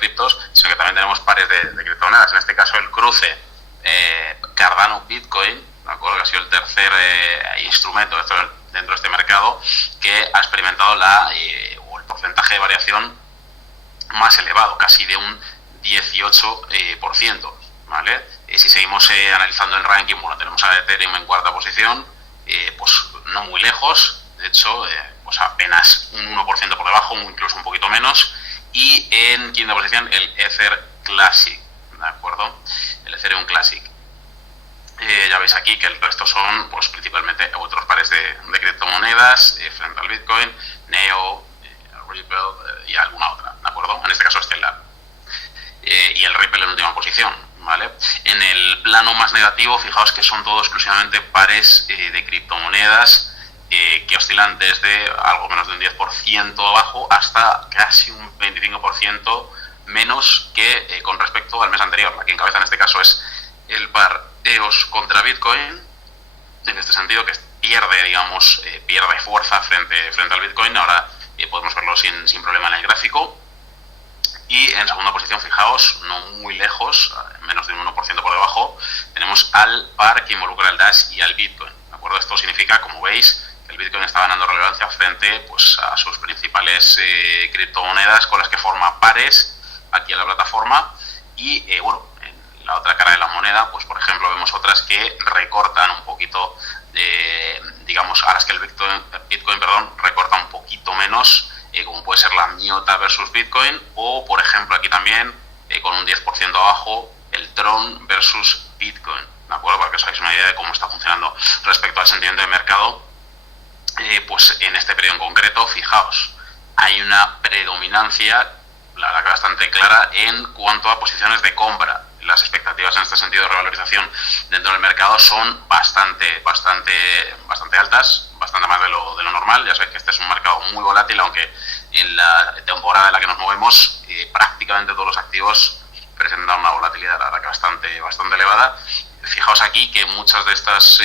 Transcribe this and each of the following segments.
criptos, sino que también tenemos pares de criptomonedas. En este caso, el cruce Cardano-Bitcoin, ¿de acuerdo? Que ha sido el tercer instrumento dentro de este mercado que ha experimentado el porcentaje de variación más elevado, casi de un 18%, ¿vale? Si seguimos analizando el ranking, bueno, tenemos a Ethereum en cuarta posición, pues no muy lejos, de hecho, pues apenas un 1% por debajo, incluso un poquito menos, y en quinta posición el Ether Classic, ¿de acuerdo? El Ethereum Classic. Ya veis aquí que el resto son, pues, principalmente otros pares de criptomonedas frente al Bitcoin, Neo, Ripple y alguna otra, ¿de acuerdo? En este caso Stellar. Y el Ripple en última posición, ¿vale? En el plano más negativo, fijaos que son todos exclusivamente pares de criptomonedas que oscilan desde algo menos de un 10% abajo hasta casi un 25% menos que con respecto al mes anterior. La que encabeza en este caso es el par EOS contra Bitcoin, en este sentido que pierde, digamos, pierde fuerza frente al Bitcoin. Ahora podemos verlo sin problema en el gráfico. Y en segunda posición, fijaos, no muy lejos, menos de un 1% por debajo, tenemos al par que involucra al Dash y al Bitcoin, ¿de acuerdo? Esto significa, como veis, que el Bitcoin está ganando relevancia frente, pues, a sus principales criptomonedas con las que forma pares aquí en la plataforma. Y bueno, en la otra cara de la moneda, pues por ejemplo vemos otras que recortan un poquito, digamos, a las que el Bitcoin recorta un poquito menos, como puede ser la MIOTA versus Bitcoin, o por ejemplo aquí también con un 10% abajo el Tron versus Bitcoin, ¿de acuerdo? Para que os hagáis una idea de cómo está funcionando respecto al sentimiento de mercado. Pues en este periodo en concreto, fijaos, hay una predominancia, la verdad que bastante clara, en cuanto a posiciones de compra. Las expectativas en este sentido de revalorización dentro del mercado son bastante altas, bastante más de lo normal. Ya sabéis que este es un mercado muy volátil, aunque en la temporada en la que nos movemos prácticamente todos los activos presentan una volatilidad, la verdad que bastante elevada. Fijaos aquí que muchos de estos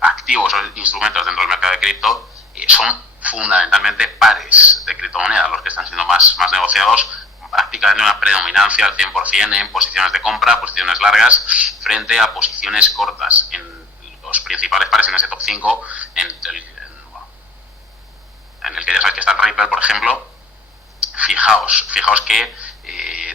activos o instrumentos dentro del mercado de cripto son fundamentalmente pares de criptomonedas los que están siendo más negociados, prácticamente una predominancia al 100% en posiciones de compra, posiciones largas, frente a posiciones cortas en los principales pares, en ese top 5, en el que ya sabéis que está el Ripple, por ejemplo. Fijaos que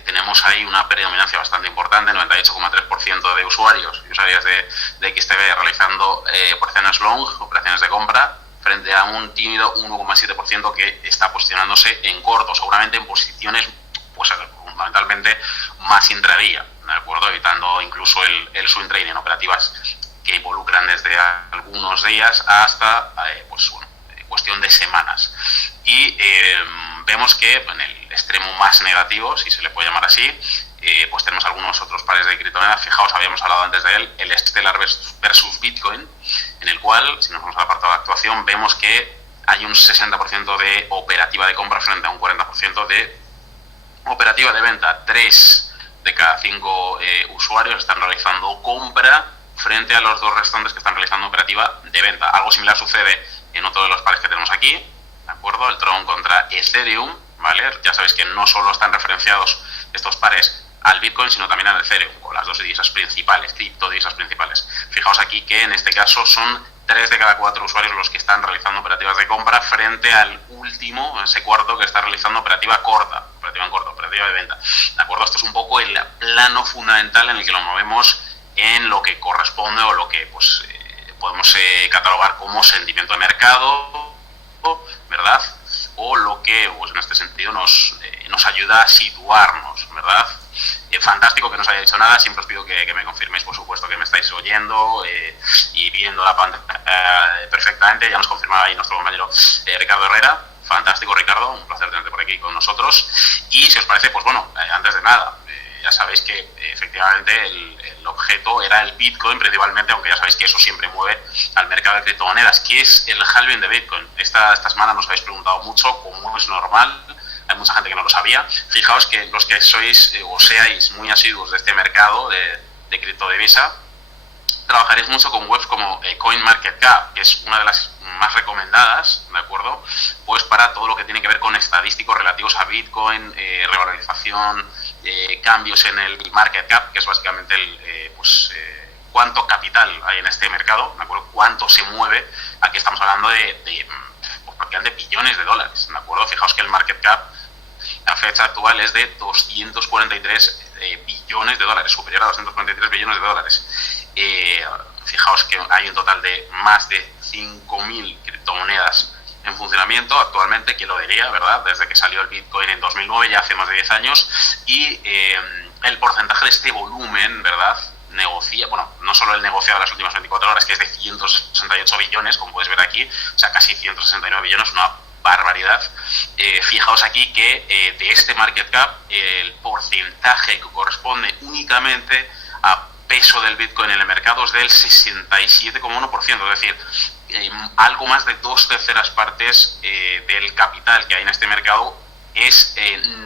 tenemos ahí una predominancia bastante importante, 98,3% de usuarios y usuarias de XTB realizando operaciones long, operaciones de compra, frente a un tímido 1,7% que está posicionándose en corto, seguramente en posiciones, pues fundamentalmente más intradía, ¿de acuerdo? Evitando incluso el swing trading en operativas que involucran desde algunos días hasta cuestión de semanas. Y vemos que en el extremo más negativo, si se le puede llamar así, pues tenemos algunos otros pares de criptomonedas. Fijaos, habíamos hablado antes de él, el Stellar versus Bitcoin, en el cual, si nos vamos al apartado de actuación, vemos que hay un 60% de operativa de compra frente a un 40% de operativa de venta. 3 de cada 5 usuarios están realizando compra frente a los 2 restantes que están realizando operativa de venta. Algo similar sucede en otro de los pares que tenemos aquí, ¿de acuerdo? El Tron contra Ethereum, ¿vale? Ya sabéis que no solo están referenciados estos pares al Bitcoin, sino también al Ethereum, con las 2 divisas principales, criptodivisas principales. Fijaos aquí que en este caso son 3 de cada 4 usuarios los que están realizando operativas de compra frente al último, ese cuarto, que está realizando operativa corta, operativa de venta. ¿De acuerdo? Esto es un poco el plano fundamental en el que nos movemos en lo que corresponde o lo que pues podemos catalogar como sentimiento de mercado, ¿verdad? O lo que pues en este sentido nos ayuda a situarnos, ¿verdad? Fantástico que no os haya dicho nada, siempre os pido que me confirméis, por supuesto, que me estáis oyendo y viendo la pantalla perfectamente. Ya nos confirmaba ahí nuestro compañero Ricardo Herrera. Fantástico, Ricardo, un placer tenerte por aquí con nosotros. Y si os parece, pues bueno, antes de nada, ya sabéis que efectivamente el objeto era el Bitcoin principalmente, aunque ya sabéis que eso siempre mueve al mercado de criptomonedas. ¿Qué es el halving de Bitcoin? Esta semana nos habéis preguntado mucho, como es normal, hay mucha gente que no lo sabía. Fijaos que los que sois o seáis muy asiduos de este mercado de criptodivisa, trabajaréis mucho con webs como CoinMarketCap, que es una de las más recomendadas, ¿de acuerdo? Pues para todo lo que tiene que ver con estadísticos relativos a Bitcoin, revalorización, cambios en el market cap, que es básicamente cuánto capital hay en este mercado, ¿de acuerdo? Cuánto se mueve. Aquí estamos hablando de prácticamente billones de dólares, ¿de acuerdo? Fijaos que el market cap a fecha actual es de 243 billones de dólares, superior a 243 billones de dólares. Fijaos que hay un total de más de 5.000 criptomonedas en funcionamiento actualmente, que lo diría, ¿verdad? Desde que salió el Bitcoin en 2009, ya hace más de 10 años, y el porcentaje de este volumen, ¿verdad?, no solo el negociado de las últimas 24 horas, que es de 168 billones, como podéis ver aquí, o sea, casi 169 billones, una barbaridad. Fijaos aquí que de este market cap, el porcentaje que corresponde únicamente a peso del Bitcoin en el mercado es del 67,1%, es decir, algo más de 2/3 partes del capital que hay en este mercado es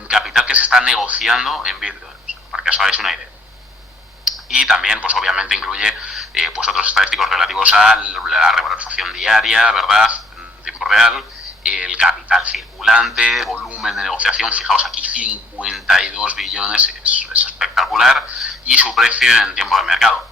capital que se está negociando en Bitcoin, para que os hagáis una idea. Y también, pues obviamente incluye pues otros estadísticos relativos a la revalorización diaria, ¿verdad?, en tiempo real, el capital circulante, volumen de negociación, fijaos aquí 52 billones, es espectacular, y su precio en tiempo de mercado.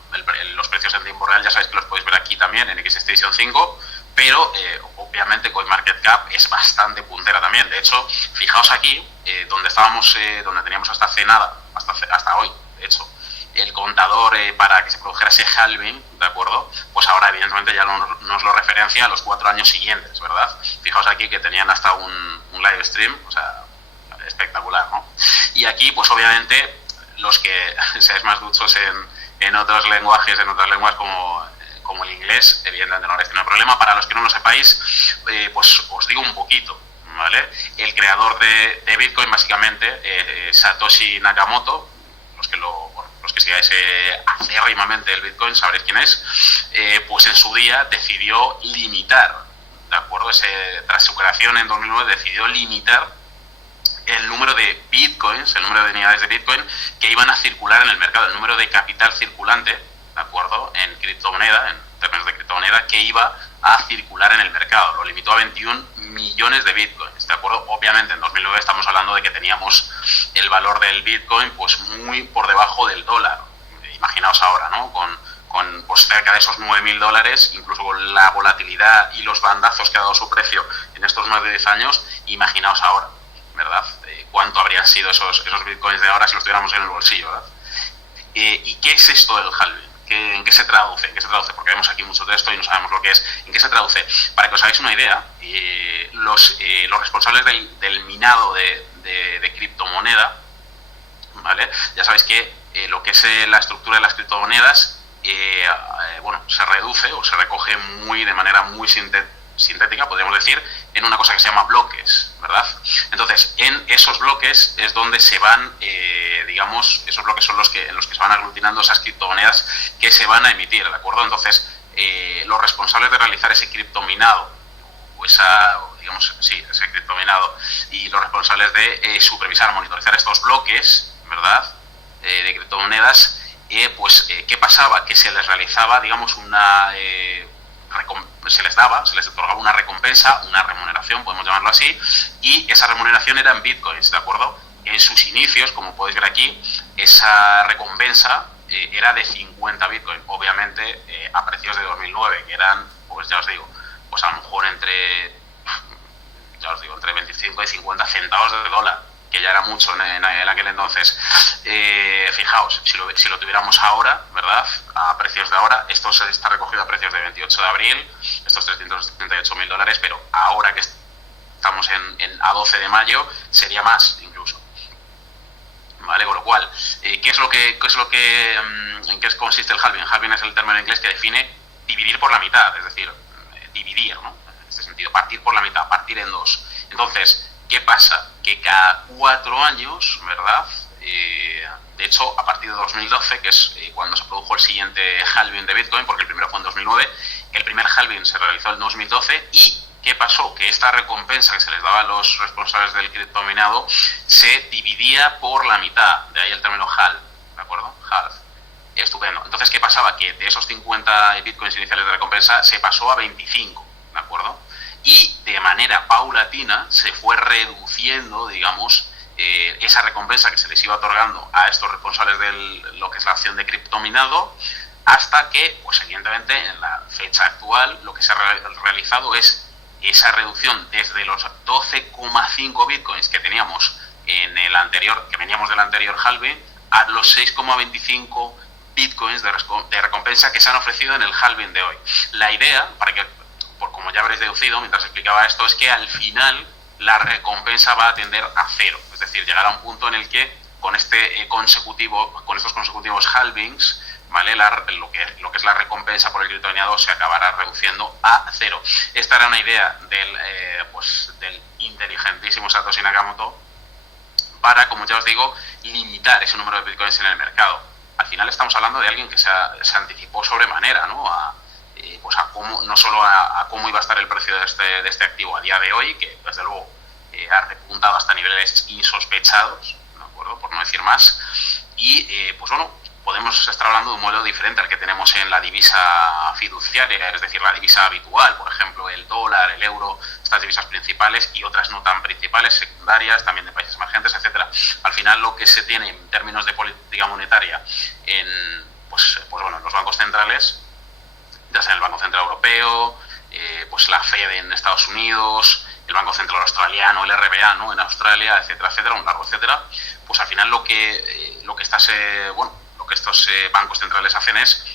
Los precios en tiempo real ya sabéis que los podéis ver aquí también en XStation 5, pero obviamente CoinMarketCap es bastante puntera también. De hecho, fijaos aquí, donde estábamos, donde teníamos hasta hoy, de hecho, el contador para que se produjera ese halving, ¿de acuerdo? Pues ahora evidentemente ya nos lo referencia a los 4 años siguientes, ¿verdad? Fijaos aquí que tenían hasta un live stream, o sea, espectacular, ¿no? Y aquí, pues obviamente, los que seáis más duchos en otros lenguajes, en otras lenguas como el inglés, evidentemente no habréis tenido problema. Para los que no lo sepáis, pues os digo un poquito, ¿vale? El creador de Bitcoin, básicamente, Satoshi Nakamoto, los que sigáis acérrimamente el Bitcoin sabréis quién es, pues en su día decidió limitar, ¿de acuerdo? Tras su creación en 2009 decidió limitar el número de Bitcoins, el número de unidades de Bitcoin que iban a circular en el mercado, el número de capital circulante, ¿de acuerdo?, en criptomoneda, en términos de criptomoneda, que iba a circular en el mercado. Lo limitó a 21 millones de Bitcoins, ¿de acuerdo? Obviamente en 2009 estamos hablando de que teníamos el valor del Bitcoin pues muy por debajo del dólar. Imaginaos ahora, ¿no?, con pues cerca de esos $9.000, incluso con la volatilidad y los bandazos que ha dado su precio en estos más de 10 años, imaginaos ahora, ¿verdad? ¿Cuánto habrían sido esos Bitcoins de ahora si los tuviéramos en el bolsillo, ¿verdad? ¿Y qué es esto del halving? ¿En qué se traduce? Porque vemos aquí mucho texto y no sabemos lo que es. ¿En qué se traduce? Para que os hagáis una idea, los responsables del minado de criptomoneda, ¿vale? Ya sabéis que lo que es la estructura de las criptomonedas, se reduce o se recoge de manera muy sintética, podríamos decir, en una cosa que se llama bloques, ¿verdad? Entonces, en esos bloques es donde se van, esos bloques son en los que se van aglutinando esas criptomonedas que se van a emitir, ¿de acuerdo? Entonces, los responsables de realizar ese criptominado, ese criptominado, y los responsables de supervisar, monitorizar estos bloques, ¿verdad?, de criptomonedas, ¿qué pasaba? Que se les realizaba, se les otorgaba una recompensa, una remuneración, podemos llamarlo así, y esa remuneración era en bitcoins, ¿de acuerdo? En sus inicios, como podéis ver aquí, esa recompensa era de 50 bitcoins, obviamente a precios de 2009, que eran, pues ya os digo, pues a lo mejor entre 25 y 50 centavos de dólar, que ya era mucho en aquel entonces. Fijaos, si lo tuviéramos ahora, ¿verdad?, a precios de ahora, esto está recogido a precios de 28 de abril, estos $378.000, pero ahora que estamos a 12 de mayo, sería más incluso. ¿Vale? Con lo cual, ¿en qué consiste el halving? Halving es el término en inglés que define dividir por la mitad, es decir, dividir, ¿no?, en este sentido, partir por la mitad, partir en dos. Entonces, ¿qué pasa? Que cada 4 años, ¿verdad? De hecho, a partir de 2012, que es cuando se produjo el siguiente halving de Bitcoin, porque el primero fue en 2009, el primer halving se realizó en 2012, y ¿qué pasó? Que esta recompensa que se les daba a los responsables del criptominado se dividía por la mitad, de ahí el término halve, ¿de acuerdo? Halve. Estupendo. Entonces, ¿qué pasaba? Que de esos 50 bitcoins iniciales de recompensa se pasó a 25, ¿de acuerdo? Y de manera paulatina se fue reduciendo, digamos, esa recompensa que se les iba otorgando a estos responsables de lo que es la acción de criptominado, hasta que, pues evidentemente, en la fecha actual, lo que se ha realizado es esa reducción desde los 12,5 bitcoins que teníamos en el anterior, que veníamos del anterior halving, a los 6,25 bitcoins de recompensa que se han ofrecido en el halving de hoy. La idea, para que, por como ya habréis deducido mientras explicaba esto, es que al final la recompensa va a tender a cero, es decir, llegará a un punto en el que con estos consecutivos halvings, ¿vale? Lo que es la recompensa por el criptominado se acabará reduciendo a cero. Esta era una idea del inteligentísimo Satoshi Nakamoto para, como ya os digo, limitar ese número de bitcoins en el mercado. Al final estamos hablando de alguien que se anticipó sobremanera, ¿no? A cómo, no solo a cómo iba a estar el precio de este activo a día de hoy, que desde luego ha repuntado hasta niveles insospechados, ¿de acuerdo? Por no decir más. Y podemos estar hablando de un modelo diferente al que tenemos en la divisa fiduciaria, es decir, la divisa habitual, por ejemplo, el dólar, el euro, estas divisas principales y otras no tan principales, secundarias, también de países emergentes, etcétera. Al final, lo que se tiene en términos de política monetaria en los bancos centrales, ya sea el Banco Central Europeo, la Fed en Estados Unidos, el Banco Central Australiano, el RBA, ¿no? En Australia, etcétera, etcétera, un largo etcétera, pues al final lo que estos bancos centrales hacen es,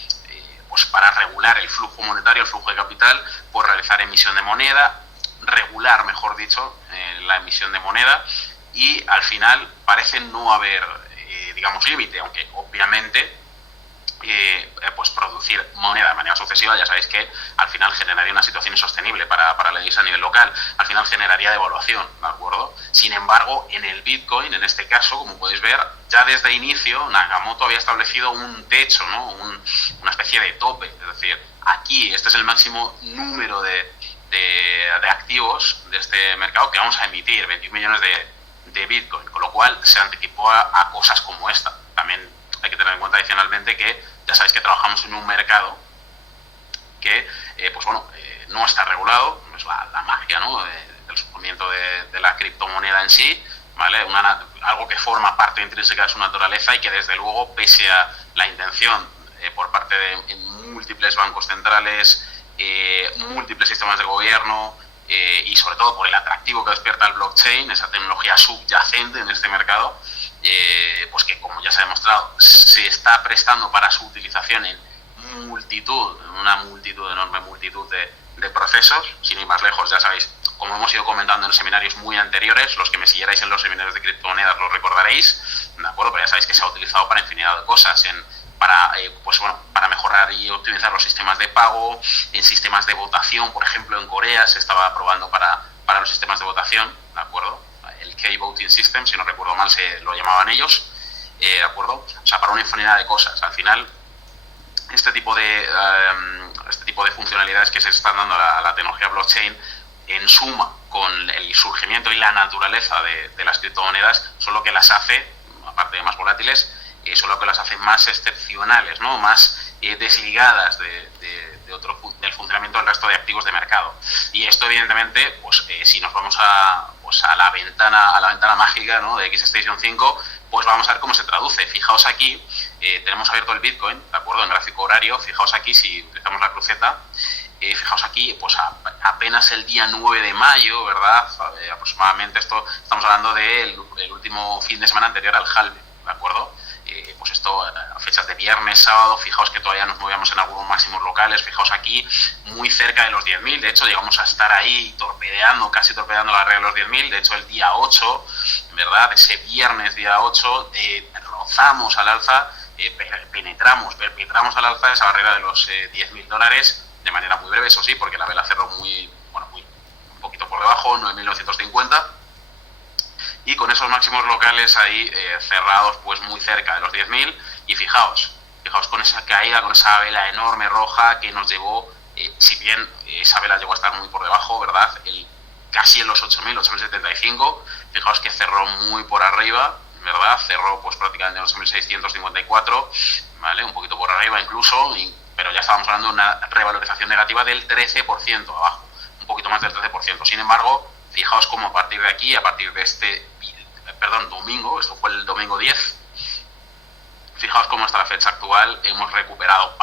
para regular el flujo monetario, el flujo de capital, pues realizar emisión de moneda, regular, mejor dicho, la emisión de moneda, y al final parece no haber, límite, aunque obviamente producir moneda de manera sucesiva, ya sabéis que al final generaría una situación insostenible para la divisa a nivel local, al final generaría devaluación, ¿de acuerdo? Sin embargo, en el Bitcoin, en este caso, como podéis ver, ya desde inicio Nakamoto había establecido un techo, ¿no? Una especie de tope, es decir, aquí este es el máximo número de activos de este mercado que vamos a emitir, 21 millones de Bitcoin, con lo cual se anticipó a cosas como esta. También hay que tener en cuenta adicionalmente que ya sabéis que trabajamos en un mercado que no está regulado, es la magia, ¿no? del surgimiento de la criptomoneda en sí, ¿vale? Algo que forma parte intrínseca de su naturaleza y que desde luego, pese a la intención por parte de múltiples bancos centrales, múltiples sistemas de gobierno, y sobre todo por el atractivo que despierta el blockchain, esa tecnología subyacente en este mercado, que, como ya se ha demostrado, se está prestando para su utilización en enorme multitud de procesos. Sin ir más lejos, ya sabéis, como hemos ido comentando en seminarios muy anteriores, los que me siguierais en los seminarios de criptomonedas lo recordaréis, ¿de acuerdo? Pero ya sabéis que se ha utilizado para infinidad de cosas, para mejorar y optimizar los sistemas de pago, en sistemas de votación. Por ejemplo, en Corea se estaba probando para los sistemas de votación, ¿de acuerdo? El K-Voting System, si no recuerdo mal, se lo llamaban ellos, ¿de acuerdo? O sea, para una infinidad de cosas. Al final, este tipo de funcionalidades que se están dando a la tecnología blockchain, en suma con el surgimiento y la naturaleza de las criptomonedas, son lo que las hace, aparte de más volátiles, son lo que las hace más excepcionales, ¿no? Más desligadas del funcionamiento del resto de activos de mercado. Y esto, evidentemente, si nos vamos a la ventana mágica, ¿no? de XStation 5, pues vamos a ver cómo se traduce. Fijaos aquí, tenemos abierto el Bitcoin, ¿de acuerdo? En gráfico horario. Fijaos aquí, si utilizamos la cruceta, fijaos aquí, apenas el día 9 de mayo, ¿verdad? Aproximadamente estamos hablando del último fin de semana anterior al halving, ¿de acuerdo? A fechas de viernes, sábado, fijaos que todavía nos movíamos en algunos máximos locales, fijaos aquí, muy cerca de los 10.000, de hecho llegamos a estar ahí casi torpedeando la regla de los 10.000, de hecho el día 8, ¿verdad? Ese viernes día 8, rozamos al alza, penetramos al alza esa barrera de los $10.000 de manera muy breve, eso sí, porque la vela cerró un poquito por debajo, 9.950, y con esos máximos locales ahí cerrados pues muy cerca de los 10.000, y fijaos con esa caída, con esa vela enorme roja que nos llevó, si bien esa vela llegó a estar muy por debajo, ¿verdad? Casi en los 8.000, 8.075, fijaos que cerró muy por arriba, ¿verdad? Cerró pues prácticamente en 8.654, ¿vale? Un poquito por arriba incluso, pero ya estábamos hablando de una revalorización negativa del 13% abajo, un poquito más del 13%. Sin embargo, fijaos cómo a partir de aquí, a partir de domingo, esto fue el domingo 10, fijaos cómo hasta la fecha actual hemos recuperado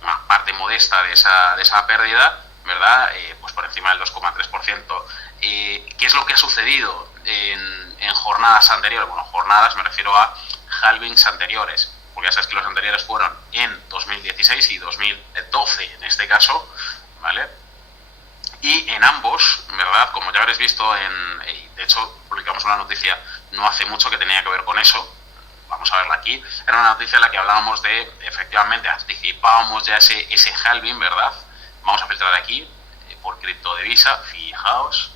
una parte modesta de esa pérdida, ¿verdad? Pues por encima del 2,3%. ¿Qué es lo que ha sucedido en jornadas anteriores? Bueno, jornadas me refiero a halvings anteriores, porque ya sabes que los anteriores fueron en 2016 y 2012 en este caso, ¿vale? Y en ambos, ¿verdad? Como ya habréis visto, de hecho publicamos una noticia no hace mucho que tenía que ver con eso, vamos a verla aquí, era una noticia en la que hablábamos de, efectivamente, anticipábamos ya ese halving, ¿verdad? Vamos a filtrar aquí, por criptodivisa, fijaos,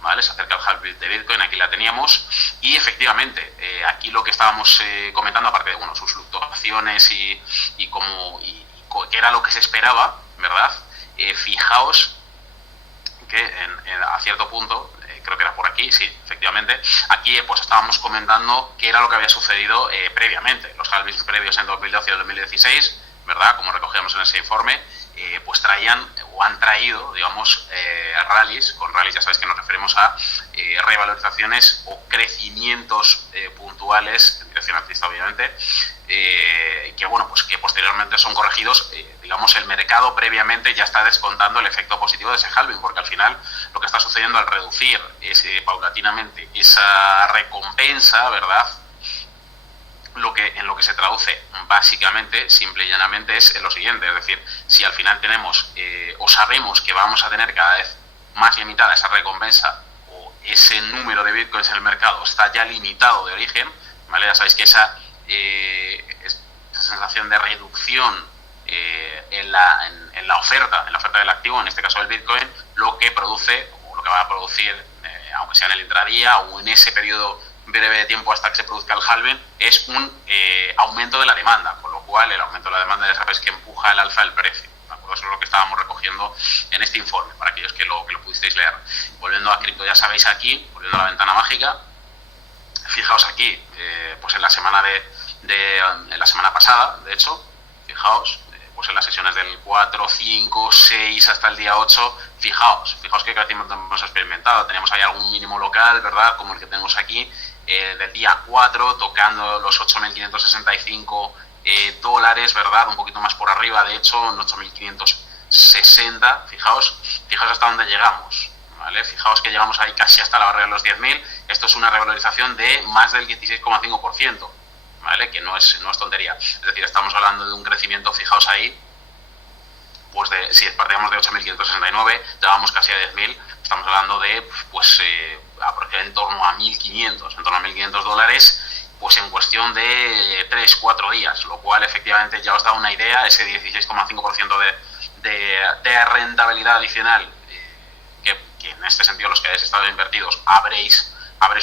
¿vale? Se acerca el halving de Bitcoin, aquí la teníamos, y efectivamente, aquí lo que estábamos comentando, aparte de, bueno, sus fluctuaciones y qué era lo que se esperaba, ¿verdad? Fijaos que a cierto punto, creo que era por aquí, sí, efectivamente, aquí pues estábamos comentando qué era lo que había sucedido previamente, los halvings previos en 2012 y 2016, ¿verdad? Como recogíamos en ese informe, pues traían o han traído, digamos, rallies. Con rallies ya sabéis que nos referimos a revalorizaciones o crecimientos puntuales, en dirección alcista obviamente, que bueno, pues que posteriormente son corregidos. Digamos, el mercado previamente ya está descontando el efecto positivo de ese halving, porque al final lo que está sucediendo al reducir paulatinamente esa recompensa, ¿verdad?, en lo que se traduce básicamente, simple y llanamente, es en lo siguiente. Es decir, si al final tenemos o sabemos que vamos a tener cada vez más limitada esa recompensa, o ese número de bitcoins en el mercado está ya limitado de origen, ¿vale? Ya sabéis que esa sensación de reducción en la oferta del activo, en este caso el bitcoin, lo que produce, o lo que va a producir, aunque sea en el intradía o en ese periodo breve de tiempo hasta que se produzca el halving, es un aumento de la demanda, con lo cual el aumento de la demanda ya sabéis que empuja el alza del precio, ¿de acuerdo? Eso es lo que estábamos recogiendo en este informe, para aquellos que lo pudisteis leer. Volviendo a cripto, ya sabéis aquí, volviendo a la ventana mágica, fijaos aquí, pues en la semana en la semana pasada, de hecho, fijaos, pues en las sesiones del 4, 5, 6 hasta el día 8, fijaos qué crecimiento hemos experimentado. Teníamos ahí algún mínimo local, ¿verdad?, como el que tenemos aquí, del día 4, tocando los 8.565 dólares, ¿verdad?, un poquito más por arriba, de hecho, en 8.560, fijaos hasta dónde llegamos, ¿vale? Fijaos que llegamos ahí casi hasta la barrera de los 10.000, esto es una revalorización de más del 16,5%, ¿vale? Que no es tontería, es decir, estamos hablando de un crecimiento, fijaos ahí, pues si partíamos de 8.569, llegábamos casi a 10.000, estamos hablando de, pues, aproximadamente en torno a 1.500 dólares, pues en cuestión de 3-4 días, lo cual efectivamente ya os da una idea, ese 16,5% de rentabilidad adicional, que en este sentido los que hayáis estado invertidos habréis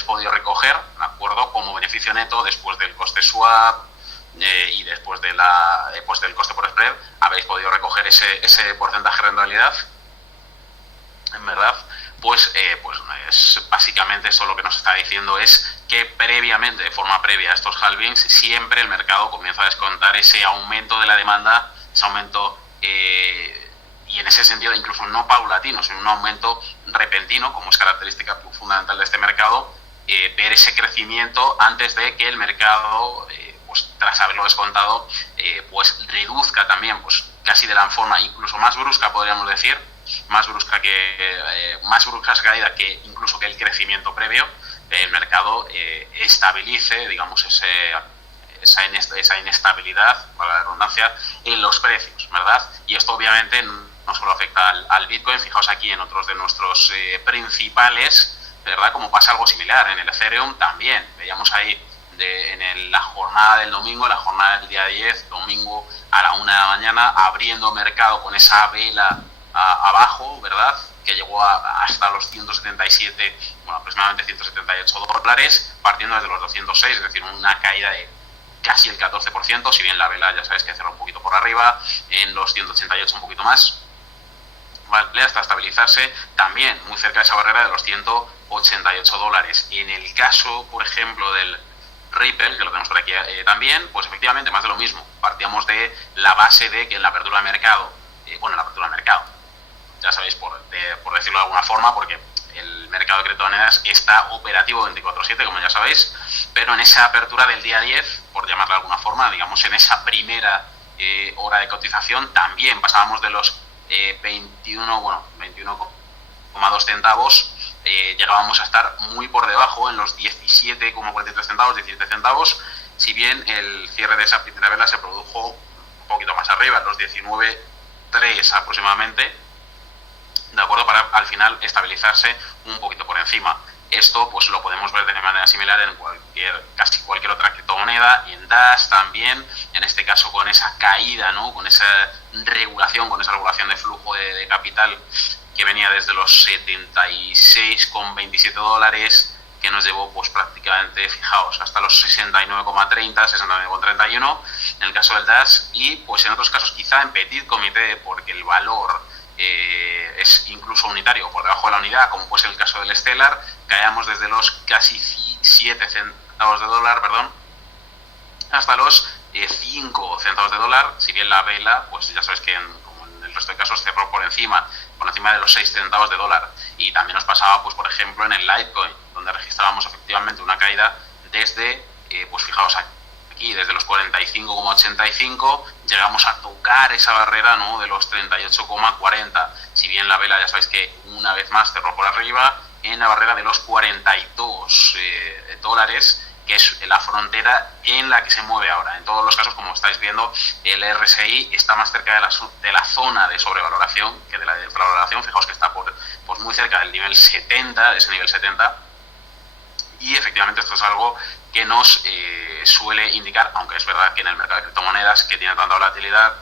podido recoger, ¿de acuerdo?, como beneficio neto después del coste swap y después del coste por spread, habéis podido recoger ese porcentaje de rentabilidad, en verdad. Pues es básicamente eso lo que nos está diciendo, es que previamente, de forma previa a estos halvings, siempre el mercado comienza a descontar ese aumento de la demanda, ese aumento, y en ese sentido incluso no paulatino, sino un aumento repentino, como es característica fundamental de este mercado, ver ese crecimiento antes de que el mercado, pues tras haberlo descontado, pues reduzca también, pues casi de la forma incluso más brusca, podríamos decir, más brusca caída que incluso que el crecimiento previo, el mercado estabilice, digamos, esa inestabilidad, para la redundancia, en los precios, ¿verdad? Y esto obviamente no solo afecta al Bitcoin, fijaos aquí en otros de nuestros principales, ¿verdad? Como pasa algo similar en el Ethereum también, veíamos ahí en la jornada del domingo, la jornada del día 10, domingo a la 1 de la mañana, abriendo mercado con esa vela abajo, ¿verdad?, que llegó hasta los 177, bueno, aproximadamente 178 dólares, partiendo desde los 206, es decir, una caída de casi el 14%, si bien la vela ya sabéis que cerró un poquito por arriba, en los 188 un poquito más, ¿vale?, hasta estabilizarse también muy cerca de esa barrera de los 188 dólares. Y en el caso, por ejemplo, del también, pues efectivamente, más de lo mismo. Partíamos de la base de que en la apertura de mercado, ya sabéis, por decirlo de alguna forma, porque el mercado de criptomonedas está operativo 24/7, como ya sabéis, pero en esa apertura del día 10, por llamarlo de alguna forma, digamos en esa primera hora de cotización, también pasábamos de los 21,2 centavos, llegábamos a estar muy por debajo, en los 17,43 centavos, 17 centavos, si bien el cierre de esa primera vela se produjo un poquito más arriba, en los 19,3 aproximadamente, de acuerdo, para al final estabilizarse un poquito por encima. Esto pues lo podemos ver de manera similar en casi cualquier otra criptomoneda, y en Dash también, en este caso con esa caída, ¿no? Con esa regulación de flujo de capital que venía desde los 76,27 dólares, que nos llevó pues prácticamente, fijaos, hasta los 69,30, 69,31 en el caso del Dash, y pues en otros casos quizá en petit comité, porque el valor es incluso unitario por debajo de la unidad, como puede ser el caso del Stellar, caíamos desde los casi 7 centavos de dólar, hasta los 5 centavos de dólar, si bien la vela, pues ya sabéis que como en el resto de casos cerró por encima de los 6 centavos de dólar. Y también nos pasaba, pues por ejemplo, en el Litecoin, donde registrábamos efectivamente una caída desde, pues fijaos aquí, desde los 45,85 llegamos a tocar esa barrera, ¿no?, de los 38,40. Si bien la vela, ya sabéis que una vez más cerró por arriba en la barrera de los 42 dólares, que es la frontera en la que se mueve ahora. En todos los casos, como estáis viendo, el RSI está más cerca de la zona de sobrevaloración que de la de infravaloración. Fijaos que está pues muy cerca del nivel 70, de ese nivel 70, y efectivamente esto es algo que nos suele indicar, aunque es verdad que en el mercado de criptomonedas, que tiene tanta volatilidad,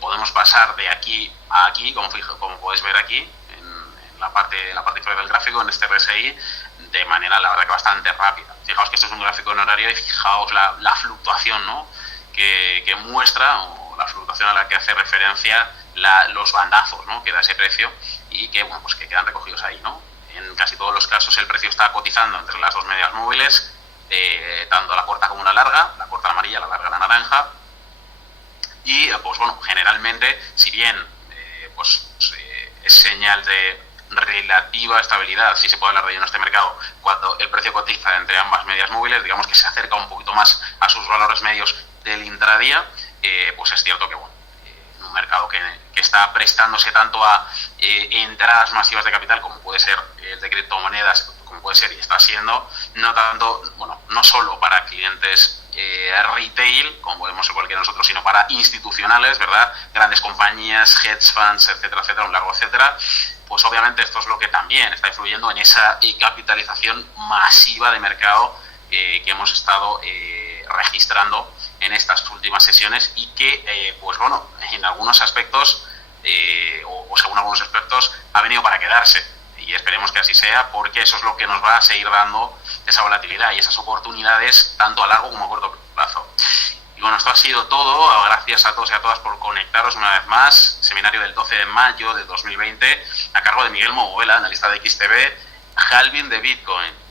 podemos pasar de aquí a aquí, como podéis ver aquí, en la parte inferior del gráfico, en este RSI, de manera, la verdad, que bastante rápida. Fijaos que esto es un gráfico en horario, y fijaos la fluctuación, ¿no?, que muestra, o la fluctuación a la que hace referencia los bandazos, ¿no?, que da ese precio, y que, bueno, pues que quedan recogidos ahí, ¿no? En casi todos los casos el precio está cotizando entre las dos medias móviles, tanto la corta como la larga, la corta la amarilla, la larga la naranja, y pues bueno, generalmente, si bien es señal de relativa estabilidad, si se puede hablar de ello en este mercado, cuando el precio cotiza entre ambas medias móviles, digamos que se acerca un poquito más a sus valores medios del intradía, pues es cierto que, bueno, en un mercado que está prestándose tanto a entradas masivas de capital, como puede ser el de criptomonedas, como puede ser y está siendo, no solo para clientes retail, como podemos ser cualquiera de nosotros, sino para institucionales, ¿verdad?, grandes compañías, hedge funds, etcétera, etcétera, un largo etcétera. Pues obviamente esto es lo que también está influyendo en esa capitalización masiva de mercado que hemos estado registrando en estas últimas sesiones, y que, pues bueno, en algunos aspectos, o según algunos expertos, ha venido para quedarse. Y esperemos que así sea, porque eso es lo que nos va a seguir dando esa volatilidad y esas oportunidades, tanto a largo como a corto plazo. Y bueno, esto ha sido todo. Gracias a todos y a todas por conectaros una vez más. Seminario del 12 de mayo de 2020, a cargo de Miguel Moguela, analista de XTB, halving de Bitcoin.